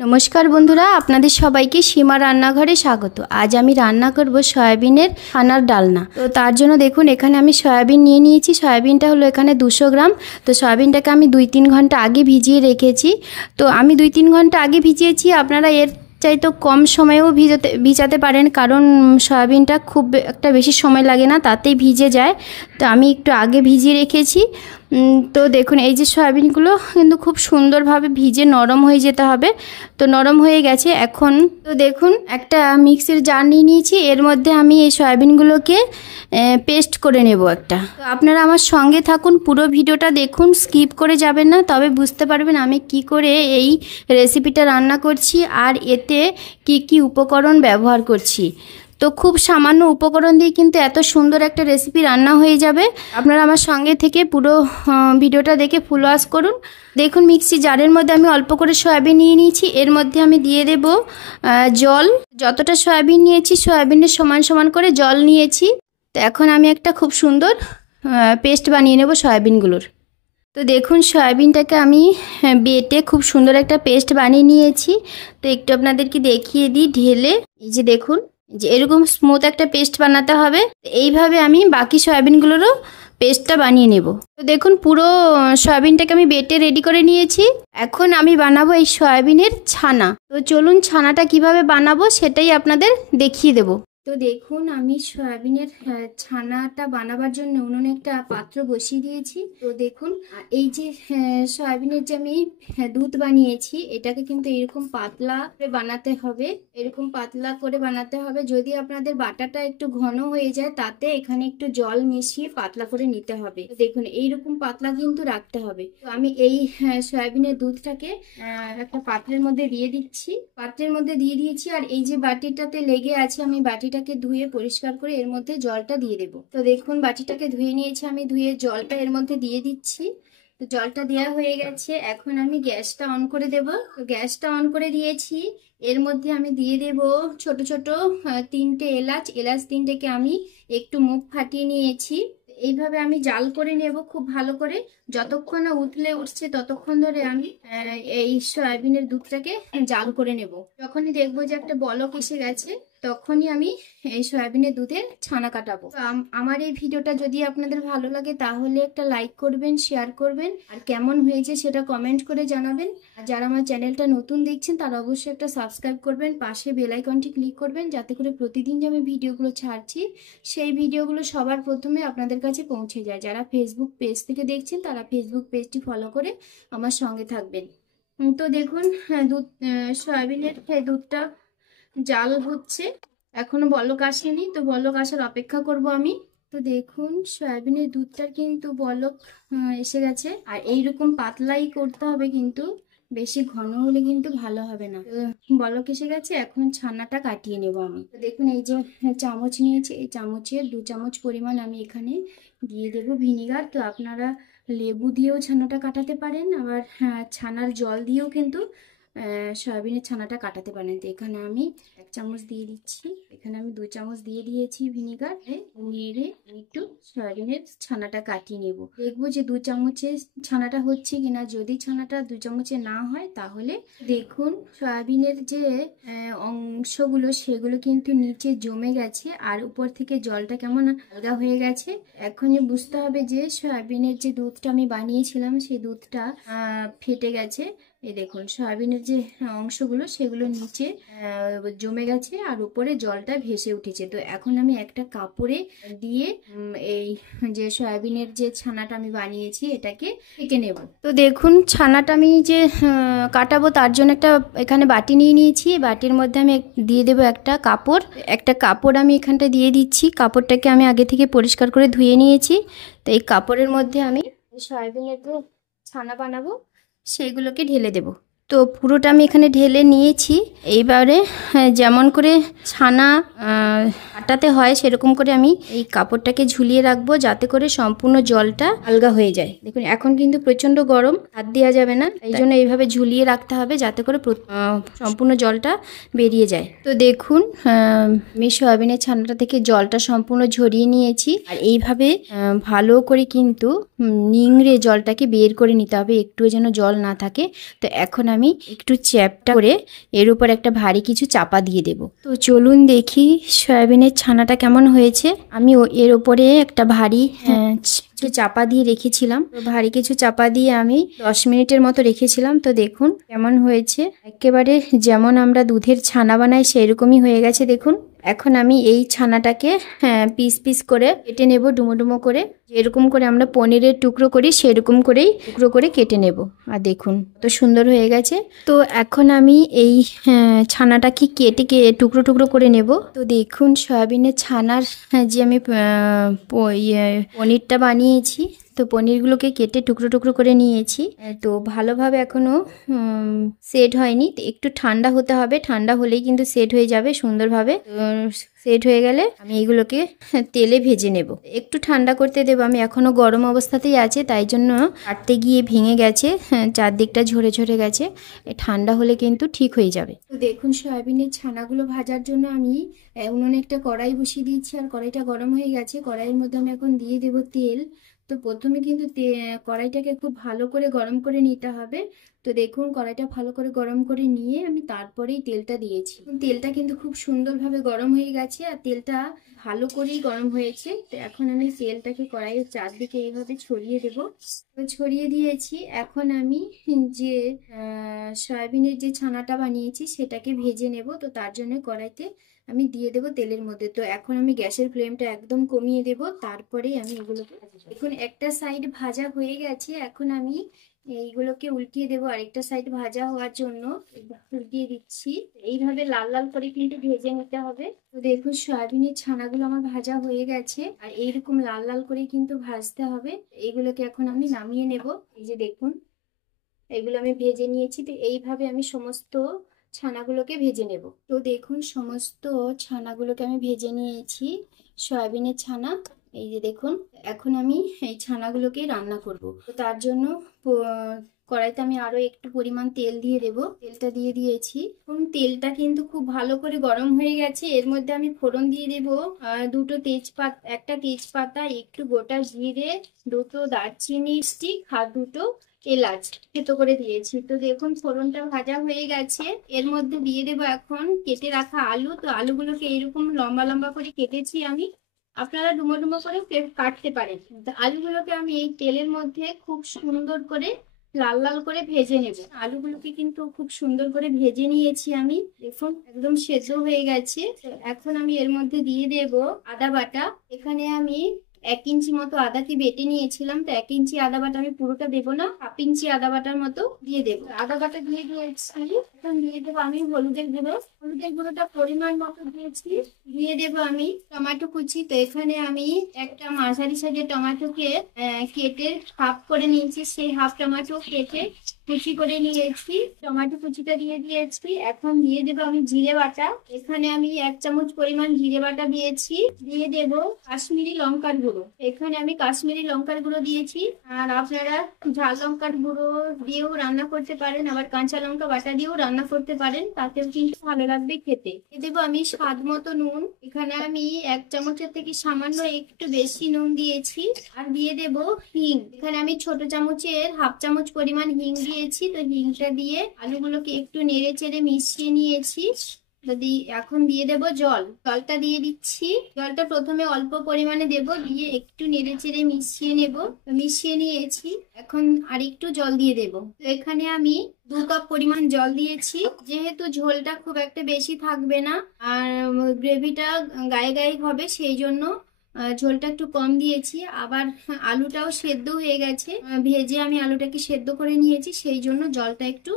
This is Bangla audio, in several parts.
নমস্কার বন্ধুরা, আপনাদের সবাইকে সীমা রান্নাঘরে স্বাগত। আজ আমি রান্না করব সয়াবিনের ছানার ডালনা। তো তার জন্য দেখুন এখানে আমি সয়াবিন নিয়ে নিয়েছি। সয়াবিনটা হলো এখানে 200 গ্রাম। তো সয়াবিনটাকে আমি 2-3 ঘন্টা আগে ভিজিয়ে রেখেছি। তো আমি 2-3 ঘন্টা আগে ভিজিয়েছি, আপনারা এর চাইতে কম সময়েও ভিজাতে পারেন, কারণ সয়াবিনটা খুব একটা বেশি সময় লাগে না, তাতেই ভিজে যায়। তো আমি একটু আগে ভিজিয়ে রেখেছি। তো দেখুন এই যে সয়াবিনগুলো কিন্তু খুব সুন্দরভাবে ভিজে নরম হয়ে যেতে হবে। তো নরম হয়ে গেছে এখন। তো দেখুন একটা মিক্সির জার নিয়ে নিয়েছি, এর মধ্যে আমি এই সয়াবিনগুলোকে পেস্ট করে নেব একটা। তো আপনারা আমার সঙ্গে থাকুন, পুরো ভিডিওটা দেখুন, স্কিপ করে যাবেন না, তবে বুঝতে পারবেন আমি কি করে এই রেসিপিটা রান্না করছি আর এতে কি কি উপকরণ ব্যবহার করছি। তো খুব সামান্য উপকরণ দিয়ে কিন্তু এত সুন্দর একটা রেসিপি রান্না হয়ে যাবে। আপনারা আমার সঙ্গে থেকে পুরো ভিডিওটা দেখে ফুল ওয়াশ করুন। দেখুন মিক্সি জারের মধ্যে আমি অল্প করে সয়াবিন নিয়ে নিয়েছি, এর মধ্যে আমি দিয়ে দেব জল। যতটা সয়াবিন নিয়েছি সয়াবিনের সমান সমান করে জল নিয়েছি। তো এখন আমি একটা খুব সুন্দর পেস্ট বানিয়ে নেব সয়াবিনগুলোর। তো দেখুন সয়াবিনটাকে আমি বেটে খুব সুন্দর একটা পেস্ট বানিয়ে নিয়েছি। তো একটু আপনাদেরকে দেখিয়ে দিই ঢেলে। এই যে দেখুন, যে এরকম স্মুথ একটা পেস্ট বানাতে হবে। এইভাবে আমি বাকি সয়াবিনগুলোরও পেস্টটা বানিয়ে নেব। তো দেখুন পুরো সয়াবিনটাকে আমি বেটে রেডি করে নিয়েছি। এখন আমি বানাবো এই সয়াবিনের ছানা। তো চলুন ছানাটা কিভাবে বানাবো সেটাই আপনাদের দেখিয়ে দেব। তো দেখুন আমি সয়াবিনের ছানাটা বানাবার জন্য উনুনে একটা পাত্র বসিয়ে দিয়েছি। তো দেখুন এই যে সয়াবিনের যে আমি দুধ বানিয়েছি, এটাকে কিন্তু এরকম পাতলা করে বানাতে হবে। এরকম পাতলা করে বানাতে হবে। যদি আপনাদের বাটাটা একটু ঘন হয়ে যায়, তাতে এখানে একটু জল মিশিয়ে পাতলা করে নিতে হবে। তো দেখুন এইরকম পাতলা কিন্তু রাখতে হবে। তো আমি এই সয়াবিনের দুধটাকে একটা পাত্রের মধ্যে দিয়ে দিচ্ছি। পাত্রের মধ্যে দিয়ে দিয়েছি, আর এই যে বাটিটাতে লেগে আছে, আমি বাটিটাকে ধুয়ে পরিষ্কার করে এর মধ্যে জলটা দিয়ে দেব। তো দেখুন বাটিটাকে ধুয়ে নিয়েছি আমি, ধুয়ে জলটা এর মধ্যে দিয়ে দিচ্ছি। তো জলটা দেওয়া হয়ে গেছে, এখন আমি গ্যাসটা অন করে দেব। তো গ্যাসটা অন করে দিয়েছি। এর মধ্যে আমি দিয়ে দেব ছোট ছোট 3টে এলাচ। এলাচ 3টেকে আমি একটু মুখ ফাটিয়ে নিয়েছি। এইভাবে আমি জাল করে নেব খুব ভালো করে। যতক্ষণ না উঠছে ততক্ষণ ধরে আমি এই সয়াবিনের দুধটাকে জাল করে নেব। যখনই দেখবো যে একটা বলক এসে গেছে, তখনই আমি এই সয়াবিনের দুধের ছানা কাটাবো। তো আমার এই ভিডিওটা যদি আপনাদের ভালো লাগে তাহলে একটা লাইক করবেন, শেয়ার করবেন, আর কেমন হয়েছে সেটা কমেন্ট করে জানাবেন। আর যারা আমার চ্যানেলটা নতুন দেখছেন তারা অবশ্যই একটা সাবস্ক্রাইব করবেন, পাশে বেল আইকনটি ক্লিক করবেন, যাতে করে প্রতিদিন যে আমি ভিডিওগুলো ছাড়ছি সেই ভিডিওগুলো সবার প্রথমে আপনাদের কাছে পৌঁছে যায়। যারা ফেসবুক পেজ থেকে দেখছেন তারা ফেসবুক পেজটি ফলো করে আমার সঙ্গে থাকবেন। তো দেখুন সয়াবিনের দুধটা জাল হচ্ছে, এখনো বলক আসেনি। তো বলক আসার অপেক্ষা করব আমি। তো দেখুন সয়াবিনের দুধটার কিন্তু বলক এসে গেছে, আর এইরকম পাতলাই করতে হবে, কিন্তু বেশি ঘন হলে কিন্তু ভালো হবে না। বলক এসে গেছে, এখন ছানাটা কাটিয়ে নেব আমি। তো দেখুন এই যে চামচ নিয়েছি, এই চামচের 2 চামচ পরিমাণ আমি এখানে দিয়ে দেব ভিনিগার। তো আপনারা লেবু দিয়েও ছানাটা কাটাতে পারেন, আবার ছানার জল দিয়েও কিন্তু সয়াবিনের ছানাটা কাটাতে পারেন। তো এখানে আমি 1 চামচ দিয়ে দিচ্ছি, এখানে আমি 2 চামচ দিয়ে দিয়েছি ভিনিগার। নেড়ে একটু সয়াবিনের ছানাটা কাটিয়ে নেব। দেখবো যে 2 চামচের ছানাটা হচ্ছে কিনা। যদি ছানাটা 2 চামচে না হয় তাহলে দেখুন সয়াবিনের যে অংশগুলো সেগুলো কিন্তু নিচে জমে গেছে, আর উপর থেকে জলটা কেমন আলগা হয়ে গেছে। এখনই বুঝতে হবে যে সয়াবিনের যে দুধটা আমি বানিয়েছিলাম সেই দুধটা ফেটে গেছে। এই দেখুন সয়াবিনের যে অংশগুলো সেগুলো নিচে জমে গেছে, আর উপরে জলটা ভেসে উঠেছে। তো এখন আমি একটা কাপড়ে দিয়ে এই যে সয়াবিনের যে ছানাটা আমি বানিয়েছি এটাকে ঢেকে নেব। তো দেখুন ছানাটা আমি যে কাটাবো তার জন্য একটা এখানে বাটি নিয়ে নিয়েছি। বাটির মধ্যে আমি দিয়ে দেবো একটা কাপড়। একটা কাপড় আমি এখানটা দিয়ে দিচ্ছি। কাপড়টাকে আমি আগে থেকে পরিষ্কার করে ধুয়ে নিয়েছি। তো এই কাপড়ের মধ্যে আমি সয়াবিনের যে ছানা বানাবো সেইগুলোকে ঢেলে দেব। তো পুরোটা আমি এখানে ঢেলে নিয়েছি। এইবারে যেমন করে ছানা কাটাতে হয় সেরকম করে আমি এই কাপড়টাকে ঝুলিয়ে রাখবো, যাতে করে সম্পূর্ণ জলটা আলগা হয়ে যায়। দেখুন এখন কিন্তু প্রচণ্ড গরম, হাত দেওয়া যাবে না, এই জন্য এইভাবে ঝুলিয়ে রাখতে হবে যাতে করে সম্পূর্ণ জলটা বেরিয়ে যায়। তো দেখুন আমি সয়াবিনের ছানাটা থেকে জলটা সম্পূর্ণ ঝরিয়ে নিয়েছি, আর এইভাবে ভালো করে কিন্তু নিংড়ে জলটাকে বের করে নিতে হবে, একটুও যেন জল না থাকে। তো এখন আমি আমি একটু চ্যাপটা করে এর উপর একটা ভারী কিছু চাপা দিয়ে দেব। তো চলুন দেখি সয়াবিনের ছানাটা কেমন হয়েছে। আমি এর উপরে একটা ভারী কিছু চাপা দিয়ে রেখেছিলাম। ভারী কিছু চাপা দিয়ে আমি 10 মিনিটের মতো রেখেছিলাম। তো দেখুন কেমন হয়েছে, একেবারে যেমন আমরা দুধের ছানা বানাই সেরকমই হয়ে গেছে দেখুন। এখন আমি এই ছানাটাকে পিস পিস করে কেটে নেব, ডুমো ডুমো করে, যেরকম করে আমরা পনিরের টুকরো করি সেরকম করেই টুকরো করে কেটে নেব। আর দেখুন কত সুন্দর হয়ে গেছে। তো এখন আমি এই ছানাটাকে কেটে টুকরো টুকরো করে নেব। তো দেখুন সয়াবিনের ছানার যে আমি পনিরটা বানিয়েছি, তো পনিরগুলোকে কেটে টুকরো টুকরো করে নিয়েছি। তো ভালোভাবে এখনও সেট হয়নি, তো একটু ঠান্ডা হতে হবে, ঠান্ডা হলেই কিন্তু সেট হয়ে যাবে সুন্দরভাবে। সেট হয়ে গেলে আমি এইগুলোকে তেলে ভেজে নেব। একটু ঠান্ডা করতে দেবো, আমি এখনও গরম অবস্থাতেই আছে, তাই জন্য কাটতে গিয়ে ভেঙে গেছে, চারদিকটা ঝরে ঝরে গেছে। ঠান্ডা হলে কিন্তু ঠিক হয়ে যাবে। তো দেখুন সয়াবিনের ছানাগুলো ভাজার জন্য আমি উনুনে একটা কড়াই বসিয়ে দিয়েছি, আর কড়াইটা গরম হয়ে গেছে। কড়াইয়ের মধ্যে আমি এখন দিয়ে দেবো তেল। তো প্রথমে কিন্তু কড়াইটাকে খুব ভালো করে গরম করে নিতে হবে। তো দেখুন কড়াইটা ভালো করে গরম করে নিয়ে আমি তারপরেই তেলটা দিয়েছি। তেলটা কিন্তু খুব সুন্দরভাবে গরম হয়ে গেছে, আর তেলটা ভালো করেই গরম হয়েছে। তো এখন আমি তেলটাকে কড়াইয়ের চারদিকে এইভাবে ছড়িয়ে দেব। তো ছড়িয়ে দিয়েছি। এখন আমি যে সয়াবিনের যে ছানাটা বানিয়েছি সেটাকে ভেজে নেব। তো তার জন্য কড়াইতে আমি দিয়ে দেবো তেলের মধ্যে। তো এখন আমি গ্যাসের ফ্লেমটা একদম কমিয়ে দেব, তারপরেই আমি এগুলোকে দেখুন একটা সাইড ভাজা হয়ে গেছে। এখন আমি এইগুলোকে উল্টিয়ে দেবো আরেকটা সাইড ভাজা হওয়ার জন্য, উল্টিয়ে দিচ্ছি। এইভাবে লাল লাল করে কিন্তু ভেজে নিতে হবে। তো দেখুন সয়াবিনের ছানাগুলো আমার ভাজা হয়ে গেছে, আর এইরকম লাল লাল করে কিন্তু ভাজতে হবে। এইগুলোকে এখন আমি নামিয়ে নেব। এই যে দেখুন এগুলো আমি ভেজে নিয়েছি। তো এইভাবে আমি সমস্ত ছানাগুলোকে ভেজে নেব। তো দেখুন সমস্ত ছানাগুলোকে আমি ভেজে নিয়েছি, সয়াবিনের ছানা। এই যে দেখুন এখন আমি এই ছানাগুলোকে রান্না করব। তো তার জন্য কড়াইতে আমি আরো একটু পরিমাণ তেল দিয়ে দেব। তেলটা দিয়ে দিয়েছি। তেলটা কিন্তু খুব ভালো করে গরম হয়ে গেছে। এর মধ্যে আমি ফোড়ন দিয়ে দেব দুটো তেজপাতা, একটা তেজপাতা, একটু গোটা জিরে, দুটো দারচিনি স্টিক, আর দুটো এলাচ থেতো করে দিয়েছি। তো দেখুন ফোড়নটা ভাজা হয়ে গেছে। এর মধ্যে দিয়ে দেবো এখন কেটে রাখা আলু। তো আলুগুলোকে এরকম লম্বা লম্বা করে কেটেছি আমি, আপনারা ডুমো ডুমো করে কাটতে পারেন। তো আলুগুলোকে আমি এই তেলের মধ্যে খুব সুন্দর করে লাল লাল করে ভেজে নেব। আলুগুলোকে কিন্তু খুব সুন্দর করে ভেজে নিয়েছি আমি, দেখুন একদম সেদ্ধ হয়ে গেছে। এখন আমি এর মধ্যে দিয়ে দেব আদা বাটা। এখানে আমি 1 ইঞ্চি মতো আদাকে বেটে নিয়েছিলাম। তো 1 ইঞ্চি আদা বাটা আমি পুরোটা দেবো না, 1/2 ইঞ্চি আদা বাটার মতো দিয়ে দেবো। আদা বাটা দিয়ে দিয়েছি। এখন দিয়ে দেবো আমি হলুদের গুঁড়ো। হলুদের গুঁড়োটা পরিমাণ মতো দিয়েছি। দিয়ে দেবো আমি টমেটো কুচি। তো এখানে আমি একটা মাঝারি সাইজের টমেটোকে কেটে হাফ করে নিয়েছি, সেই হাফ টমেটো কেটে কুচি করে নিয়েছি। টমেটো কুচিটা দিয়ে দিয়েছি। এখন দিয়ে দেবো আমি জিরে বাটা। এখানে আমি 1 চামচ পরিমাণ জিরে বাটা দিয়েছি। দিয়ে দেবো কাশ্মীরি লঙ্কার গুঁড়ো। এখানে আমি কাশ্মীরি লঙ্কার গুঁড়ো দিয়েছি, আর আপনারা ঝাল লঙ্কার গুঁড়ো দিয়েও রান্না করতে পারেন, আবার কাঁচা লঙ্কা বাটা দিয়েও রান্না করতে পারেন, তাতেও কিন্তু ভালো লাগবে খেতে। দিয়ে দেবো আমি স্বাদ মতো নুন। এখানে আমি 1 চামচের থেকে সামান্য একটু বেশি নুন দিয়েছি। আর দিয়ে দেবো হিং। এখানে আমি ছোট চামচের 1/2 চামচ পরিমাণ হিং দিয়েছি। তো হিংটা দিয়ে আলুগুলোকে একটু নেড়ে চেড়ে মিশিয়ে নিয়েছি। যদি এখন দিয়ে দেব জল। জলটা দিয়ে দিচ্ছি। জলটা প্রথমে অল্প পরিমাণে দেব, দিয়ে একটু নেড়ে চেড়ে মিশিয়ে নেব। মিশিয়ে নিয়েছি। এখন আর একটু জল দিয়ে দেব। তো এখানে আমি 2 কাপ পরিমাণ জল দিয়েছি। যেহেতু ঝোলটা খুব একটা বেশি থাকবে না, আর গ্রেভিটা গায়ে গায়ে হবে, সেই জন্য ঝোলটা একটু কম দিয়েছি। আবার আলুটাও সেদ্ধ হয়ে গেছে, ভেজে আমি আলুটাকে সেদ্ধ করে নিয়েছি, সেই জন্য জলটা একটু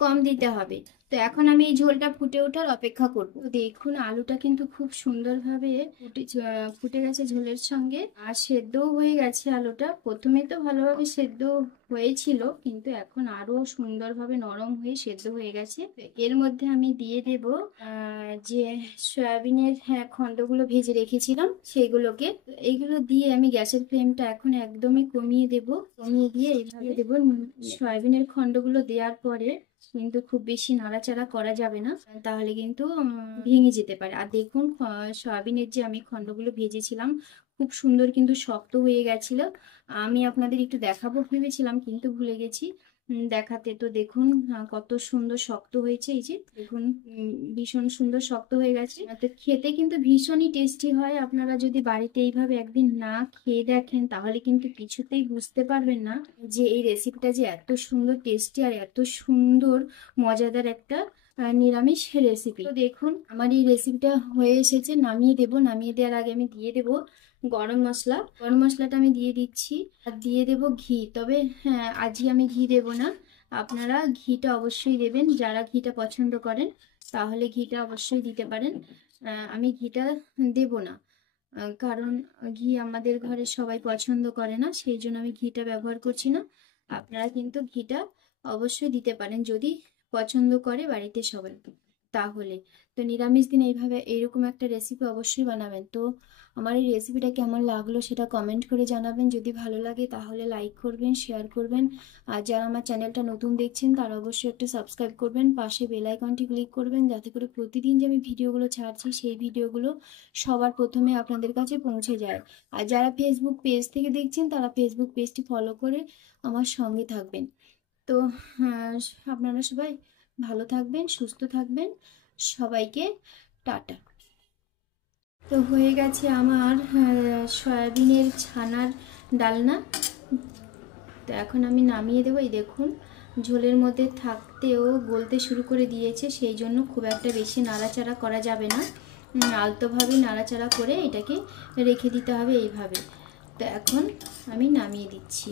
কম দিতে হবে। তো এখন আমি এই ঝোলটা ফুটে ওঠার অপেক্ষা করব। দেখুন আলুটা কিন্তু খুব সুন্দরভাবে ফুটে গেছে ঝোলের সঙ্গে, আর সেদ্ধও হয়ে গেছে আলুটা। প্রথমে তো ভালোভাবে সেদ্ধ হয়েছিল, কিন্তু এখন আরো সুন্দরভাবে নরম হয়ে সেদ্ধ হয়ে গেছে। এর মধ্যে আমি দিয়ে দেব যে সয়াবিনের খন্ডগুলো ভেজে রেখেছিলাম সেগুলোকে। এইগুলো দিয়ে আমি গ্যাসের ফ্লেমটা এখন একদমই কমিয়ে দেব। কমিয়ে দিয়ে এইভাবে দেবো। সয়াবিনের খন্ডগুলো দেওয়ার পরে কিন্তু খুব বেশি নাড়াচাড়া করা যাবে না, তাহলে কিন্তু ভেঙে যেতে পারে। আর দেখুন সয়াবিনের যে আমি খন্ডগুলো ভেজেছিলাম খুব সুন্দর কিন্তু শক্ত হয়ে গেছিল। আমি আপনাদের একটু দেখাবো ভেবেছিলাম, কিন্তু ভুলে গেছি। দেখাতে। তো দেখুন কত সুন্দর শক্ত হয়েছে, এই যে দেখুন ভীষণ সুন্দর শক্ত হয়ে গেছে। তো খেতে কিন্তু ভীষণই টেস্টি হয়। আপনারা যদি বাড়িতে এইভাবে একদিন না খেয়ে দেখেন তাহলে কিন্তু কিছুতেই বুঝতে পারবেন না যে এই রেসিপিটা যে এত সুন্দর টেস্টি আর এত সুন্দর মজাদার একটা নিরামিষ রেসিপি। তো দেখুন আমার এই রেসিপিটা হয়ে এসেছে, নামিয়ে দেবো। নামিয়ে দেওয়ার আগে আমি দিয়ে দেবো গরম মশলা। গরম মশলাটা আমি দিয়ে দিচ্ছি, আর দিয়ে দেব ঘি। তবে হ্যাঁ, আজই আমি ঘি দেব না, আপনারা ঘিটা অবশ্যই দেবেন। যারা ঘিটা পছন্দ করেন তাহলে ঘিটা অবশ্যই দিতে পারেন। আমি ঘিটা দেব না, কারণ ঘি আমাদের ঘরে সবাই পছন্দ করে না, সেই জন্য আমি ঘিটা ব্যবহার করছি না। আপনারা কিন্তু ঘিটা অবশ্যই দিতে পারেন যদি পছন্দ করে বাড়িতে সবাই। তাহলে তো নিরামিষ দিন এইভাবে এরকম একটা রেসিপি অবশ্যই বানাবেন। তো আমার এই রেসিপিটা কেমন লাগলো সেটা কমেন্ট করে জানাবেন। যদি ভালো লাগে তাহলে লাইক করবেন, শেয়ার করবেন। আর যারা আমার চ্যানেলটা নতুন দেখছেন তারা অবশ্যই একটা সাবস্ক্রাইব করবেন, পাশে বেল আইকনটি ক্লিক করবেন, যাতে করে প্রতিদিন যে আমি ভিডিওগুলো ছাড়ছি সেই ভিডিওগুলো সবার প্রথমে আপনাদের কাছে পৌঁছে যায়। আর যারা ফেসবুক পেজ থেকে দেখছেন তারা ফেসবুক পেজটি ফলো করে আমার সঙ্গে থাকবেন। তো আপনারা সবাই ভালো থাকবেন, সুস্থ থাকবেন। সবাইকে টাটা। তো হয়ে গেছে আমার সয়াবিনের ছানার ডালনা। তো এখন আমি নামিয়ে দেবো। এই দেখুন ঝোলের মধ্যে থাকতেও গলতে শুরু করে দিয়েছে, সেই জন্য খুব একটা বেশি নাড়াচাড়া করা যাবে না, আলতোভাবে নাড়াচাড়া করে এটাকে রেখে দিতে হবে এইভাবে। তো এখন আমি নামিয়ে দিচ্ছি।